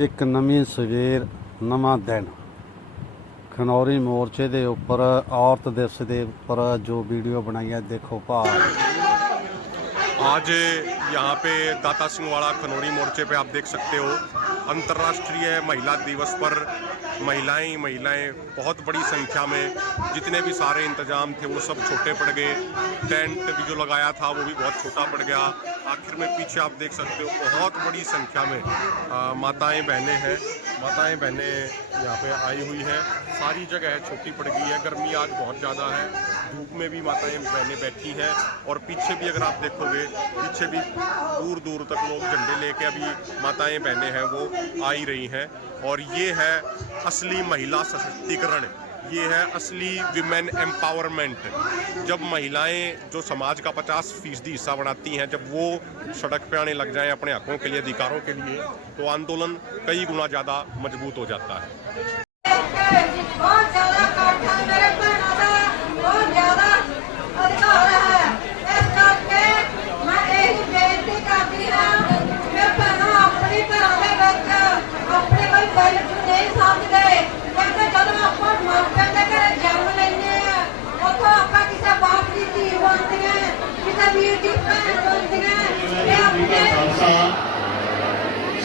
ਇੱਕ ਨਵੀਂ ਸਵੇਰ ਨਵਾਂ ਦਿਨ ਖਨੌਰੀ ਮੋਰਚੇ ਦੇ ਉੱਪਰ ਔਰਤ ਦਿਵਸ ਦੇ ਉੱਪਰ ਜੋ ਵੀਡੀਓ ਬਣਾਈ ਹੈ ਦੇਖੋ ਭਾਵ आज यहाँ पे दाता सिंहवाड़ा खनौरी मोर्चे पे आप देख सकते हो अंतर्राष्ट्रीय महिला दिवस पर महिलाएँ महिलाएँ बहुत बड़ी संख्या में जितने भी सारे इंतज़ाम थे वो सब छोटे पड़ गए। टेंट भी जो लगाया था वो भी बहुत छोटा पड़ गया। आखिर में पीछे आप देख सकते हो बहुत बड़ी संख्या में आ, माताएँ बहनें हैं। माताएँ बहनें यहाँ पे आई हुई हैं। सारी जगह छोटी पड़ गई है। गर्मी आज बहुत ज़्यादा है। धूप में भी माताएँ बहनें बैठी हैं और पीछे भी अगर आप देखोगे, पीछे भी दूर दूर तक लोग झंडे लेके अभी माताएँ बहनें हैं, वो आ ही रही हैं। और ये है असली महिला सशक्तिकरण, ये है असली विमेन एम्पावरमेंट जब महिलाएँ जो समाज का 50 फ़ीसदी हिस्सा बनाती हैं, जब वो सड़क पे आने लग जाएँ अपने हकों के लिए, अधिकारों के लिए तो आंदोलन कई गुना ज़्यादा मज़बूत हो जाता है।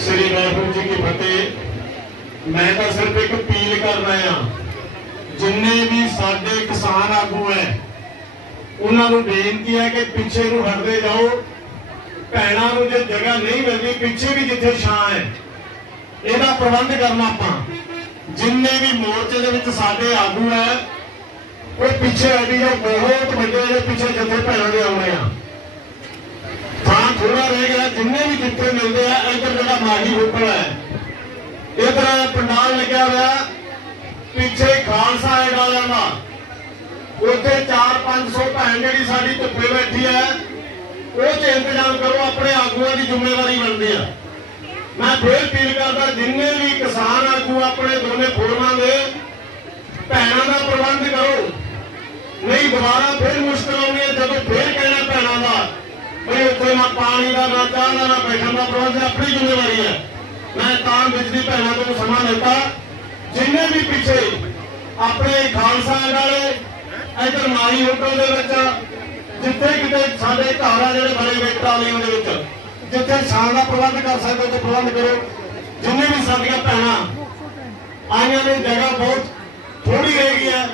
ਸ੍ਰੀ ਵਾਹਿਗੁਰੂ ਜੀ ਕੀ ਫਤਿਹ। ਮੈਂ ਤਾਂ ਸਿਰਫ ਇੱਕ ਅਪੀਲ ਕਰਨਾ ਆ ਜਿੰਨੇ ਵੀ ਸਾਡੇ ਕਿਸਾਨ ਆਗੂ ਹੈ, ਉਹਨਾਂ ਨੂੰ ਬੇਨਤੀ ਹੈ ਕਿ ਪਿੱਛੇ ਨੂੰ ਹਟਦੇ ਜਾਓ। ਭੈਣਾਂ ਨੂੰ ਜੇ ਜਗ੍ਹਾ ਨਹੀਂ ਮਿਲਦੀ, ਪਿੱਛੇ ਵੀ ਜਿੱਥੇ ਛਾਂ ਹੈ, ਇਹਦਾ ਪ੍ਰਬੰਧ ਕਰਨਾ ਆਪਾਂ। ਜਿੰਨੇ ਵੀ ਮੋਰਚੇ ਦੇ ਵਿੱਚ ਸਾਡੇ ਆਗੂ ਹੈ, ਉਹ ਪਿੱਛੇ ਹਟੀ ਜਾਓ ਬਹੁਤ ਵੱਡੇ ਦੇ ਪਿੱਛੇ ਜਿੱਥੇ ਭੈਣਾਂ ਦੇ ਆਉਣੇ ਆ। ਥਾਂ ਥੋੜਾ ਰਹਿ ਗਿਆ, ਜਿੰਨੇ ਵੀ ਜਿੱਥੇ ਮਿਲਦੇ ਆ, ਇੱਧਰ ਜਿਹੜਾ ਮਾਹੀ ਹੋਟਲ ਹੈ ਇਧਰ ਪੰਡਾਲ ਲੱਗਿਆ ਹੋਇਆ, ਪਿੱਛੇ ਖਾਲਸਾ ਏਡ ਵਾਲਿਆਂ ਦਾ। ਉੱਥੇ 4-500 ਭੈਣ ਜਿਹੜੀ ਸਾਡੀ ਧੁੱਪੇ ਬੈਠੀ ਹੈ, ਉਹ ਚ ਇੰਤਜ਼ਾਮ ਕਰੋ, ਆਪਣੇ ਆਗੂਆਂ ਦੀ ਜ਼ਿੰਮੇਵਾਰੀ ਬਣਦੀ ਆ। ਮੈਂ ਫੇਰ ਅਪੀਲ ਕਰਦਾ, ਜਿੰਨੇ ਵੀ ਕਿਸਾਨ ਆਗੂ ਆਪਣੇ ਦੋਨੇ ਫੋਰਮਾਂ ਦੇ ਭੈਣਾਂ ਦਾ ਪ੍ਰਬੰਧ ਕਰੋ। ਨਹੀਂ, ਦੁਬਾਰਾ ਫੇਰ ਮੁਸ਼ਕਲ ਆਉਣੀ ਹੈ ਜਦੋਂ ਫੇਰ ਕਹਿਣਾ ਭੈਣਾਂ ਦਾ ਬਈ ਉੱਥੇ ਨਾ ਪਾਣੀ ਦਾ ਨਾ, ਚਾਹ ਦਾ ਨਾ ਬੈਠਣ ਦਾ ਪ੍ਰਬੰਧ ਆਪਣੀ ਜ਼ਿੰਮੇਵਾਰੀ ਹੈ। ਮੈਂ ਤਾਂ ਬਿਜਲੀ ਭੈਣਾਂ ਤੋਂ ਸਮਾਂ ਲਿੱਤਾ ਜਿੰਨੇ ਵੀ ਪਿੱਛੇ ਆਪਣੇ ਖਾਲਸਾ ਵਾਲੇ, ਇਧਰ ਮਾਈ ਹੋਟਲ ਦੇ ਵਿੱਚ, ਜਿੱਥੇ ਕਿਤੇ ਸਾਡੇ ਘਰ ਆ ਜਿਹੜੇ ਬੜੇ ਵੇਟ ਦੇ ਵਿੱਚ, ਜਿੱਥੇ ਛਾਂ ਦਾ ਪ੍ਰਬੰਧ ਕਰ ਸਕਦੇ ਹੋ ਤੇ ਪ੍ਰਬੰਧ ਕਰੋ ਜਿੰਨੇ ਵੀ ਸਾਡੀਆਂ ਭੈਣਾਂ ਆਈਆਂ ਨੇ, ਜਗ੍ਹਾ ਬਹੁਤ ਥੋੜੀ ਰਹਿ ਗਈ ਹੈ।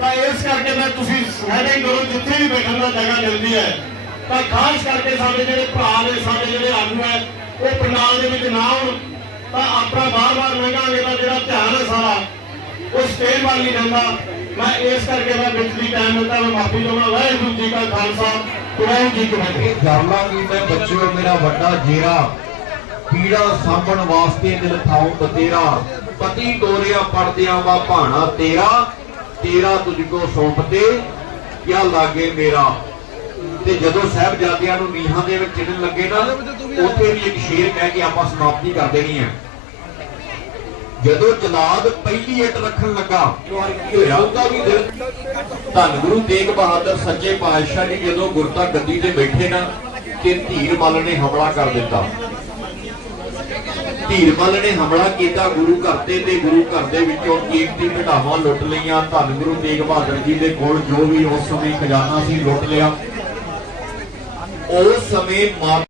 ਤਾਂ ਇਸ ਕਰਕੇ ਮੈਂ ਤੁਸੀਂ ਸਹਿਯੋਗ ਕਰੋ, ਜਿੱਥੇ ਵੀ ਬੈਠਣ ਦਾ ਜਗ੍ਹਾ ਮਿਲਦੀ ਹੈ। ਤਾਂ ਖਾਸ ਕਰਕੇ ਸਾਡੇ ਜਿਹੜੇ ਭਰਾ ਨੇ, ਸਾਡੇ ਜਿਹੜੇ ਆਗੂ ਹੈ, ਉਹ ਪੰਡਾਲ ਦੇ ਵਿੱਚ ਨਾ ਹੋਣ, ਤਾਂ ਆਪਣਾ ਬਾਰ-ਬਾਰ ਲੰਘਾਂਗੇ ਤਾਂ ਜਿਹੜਾ ਧਿਆਨ ਹੈ ਸਾਰਾ, ਉਹ ਸਟੇਜ ਵੱਲ ਨਹੀਂ ਜਾਂਦਾ ਮੈਂ ਇਸ ਕਰਕੇ ਮੈਂ ਵਿੱਚ ਟਾਈਮ ਦਿੱਤਾ, ਮੈਂ ਮਾਫੀ ਚਾਹੁੰਦਾ, ਵਾਹਿਗੁਰੂ ਜੀ ਕਾ ਖਾਲਸਾ ਵਾਹਿਗੁਰੂ ਜੀ ਕੀ ਫਤਿਹ। ਕਰ ਲਾਂਗੀ ਮੈਂ ਬੱਚਿਓ, ਮੇਰਾ ਵੱਡਾ ਜੇਰਾ, ਪੀੜਾ ਸਾਂਭਣ ਵਾਸਤੇ ਦਿਲ ਥਾਉ ਬਤੇਰਾ, ਪਤੀ ਤੋਰਿਆ ਪੜਦਿਆਂ ਵਾ ਭਾਣਾ ਤੇਰਾ ਤੇਰਾ ਤੁਝ ਕੋ ਸੌਂਪਤੇ ਕਿਆ ਲਾਗੇ ਮੇਰਾ। ਤੇ ਜਦੋਂ ਸਾਹਿਬਜ਼ਾਦਿਆਂ ਨੂੰ ਨੀਹਾਂ ਦੇ ਵਿੱਚ ਚਿਣਨ ਲੱਗੇ ਨਾ ਉੱਥੇ ਵੀ ਇੱਕ ਸ਼ੇਰ ਕਹਿ ਕੇ ਆਪਾਂ ਸਮਾਪਤੀ ਕਰ ਦੇਣੀ ਹੈ। ਜਦੋਂ ਜਲਾਦ ਪਹਿਲੀ ਇੱਟ ਰੱਖਣ ਲੱਗਾ ਕੀ ਹੋਇਆ ਉਹਦਾ ਵੀ ਦਿਲ ਧੰਨ ਗੁਰੂ ਤੇਗ ਬਹਾਦਰ ਸੱਚੇ ਪਾਤਸ਼ਾਹ ਜੀ ਜਦੋਂ ਗੁਰਤਾ ਗੱਦੀ ਤੇ ਬੈਠੇ ਨਾ ਤੇ ਧੀਰ ਮੱਲ ਨੇ ਹਮਲਾ ਕਰ ਦਿੱਤਾ। ਧੀਰ ਮੱਲ ਨੇ ਹਮਲਾ ਕੀਤਾ ਗੁਰੂ ਘਰ ਤੇ ਤੇ ਗੁਰੂ ਘਰ ਦੇ ਵਿੱਚੋਂ ਕੀਮਤੀ ਘਟਾਵਾਂ ਲੁੱਟ ਲਈਆਂ। ਧੰਨ ਗੁਰੂ ਤੇਗ ਬਹਾਦਰ ਜੀ ਦੇ ਕੋਲ ਜੋ ਵੀ ਉਸ ਸਮੇਂ ਖਜ਼ਾਨਾ ਸੀ ਲੁੱਟ ਲਿਆ। ਉਸ ਸਮੇਂ ਮਾਤਾ